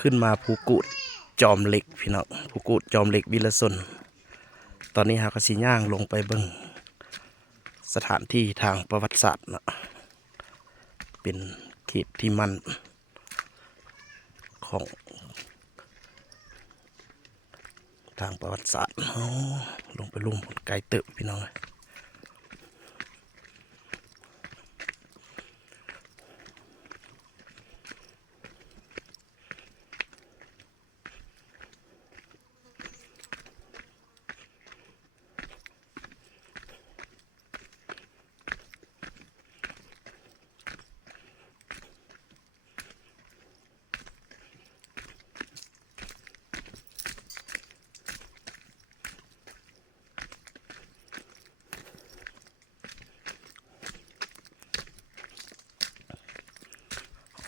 ขึ้นมาภูกุดจอมเหล็กพี่น้องภูกุดจอมเหล็กวิลสนตอนนี้หากสิย่างลงไปเบิ่งสถานที่ทางประวัติศาสตร์นะเป็นเขตที่มั่นของทางประวัติศาสตร์ลงไปลุ่มไกลเติบพี่น้อง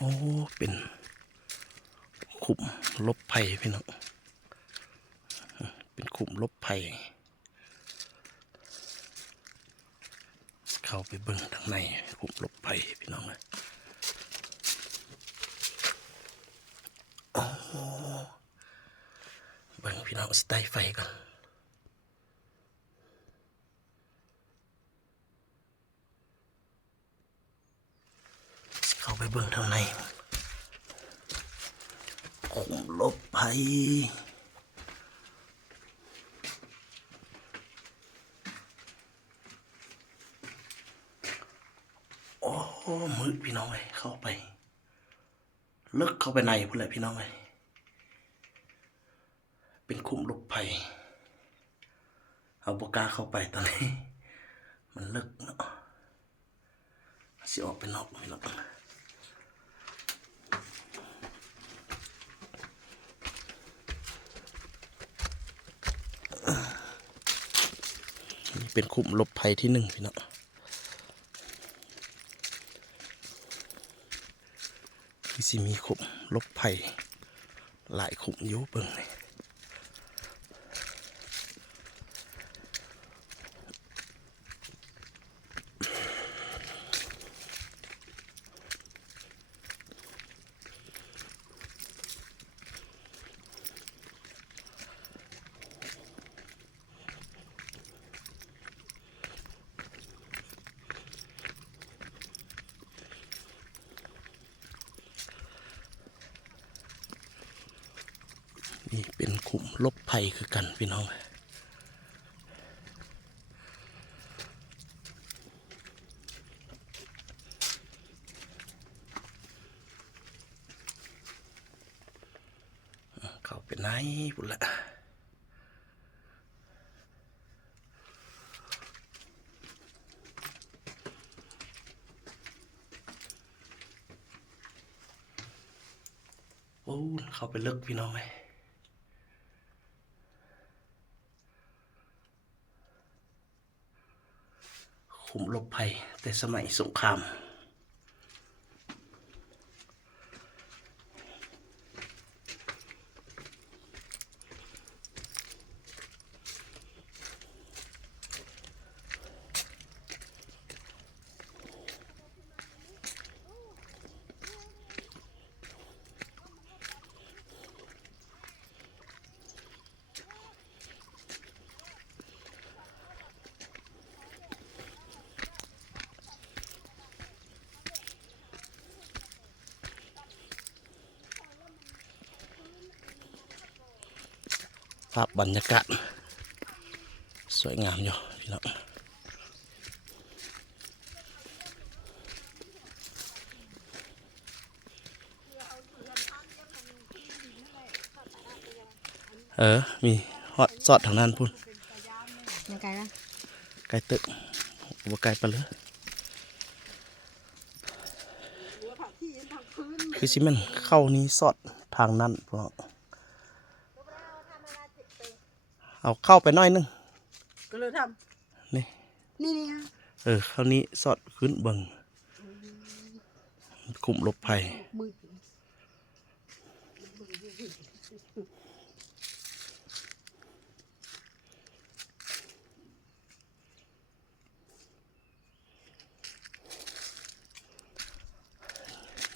โอ้เป็นขุมลบภัยพี่น้องเป็นขุมลบภัยเข้าไปเบิ่งทางในขุมลบภัยพี่น้องเลยเบิ่งพี่น้องสไตล์ไฟก่อนเข้าไปเบิ่งทางในขุมลบภัยโอ้มืดพี่น้องเลยเข้าไปลึกเข้าไปในพุ่นแหละพี่น้องเลยเป็นขุมลบภัยเอาปากกาเข้าไปตอนนี้มันลึกเนาะสิออกไปนอกพี่น้องนี่เป็นขุมลบภัยที่หนึ่งพี่น้องที่สิมีขุมลบภัยหลายขุมอยู่เบิ่งเลยนี่เป็นขุมลบภัยคือกันพี่น้องเข้าไปไหนพุ่นละโอ้เข้าไปลึกพี่น้องเลยขุมลบภัยแต่สมัยสงครามภาพบรรยากาศสวยงามอยู่พี่น้องมีฮอตซอดทางนั้นพุ่นยังไงนะไกลตึกว่าไกลไปเลยคือสิมันเข้านี้ซอดทางนั้นพวกเอาเข้าไปหน่อยนึงก็เลยทำนี่นี่เข้านี้ซอดขึ้นเบิ่งคุมลบภัย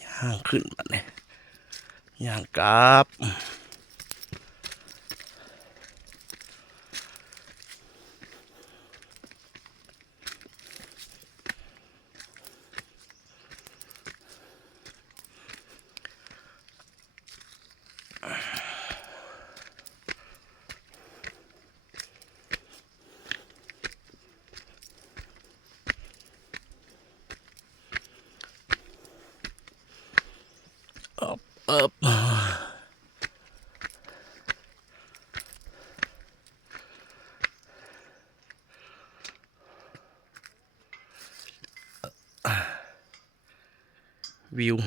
ย่างขึ้นแบบนี้ ย่างกลับเอิบวิว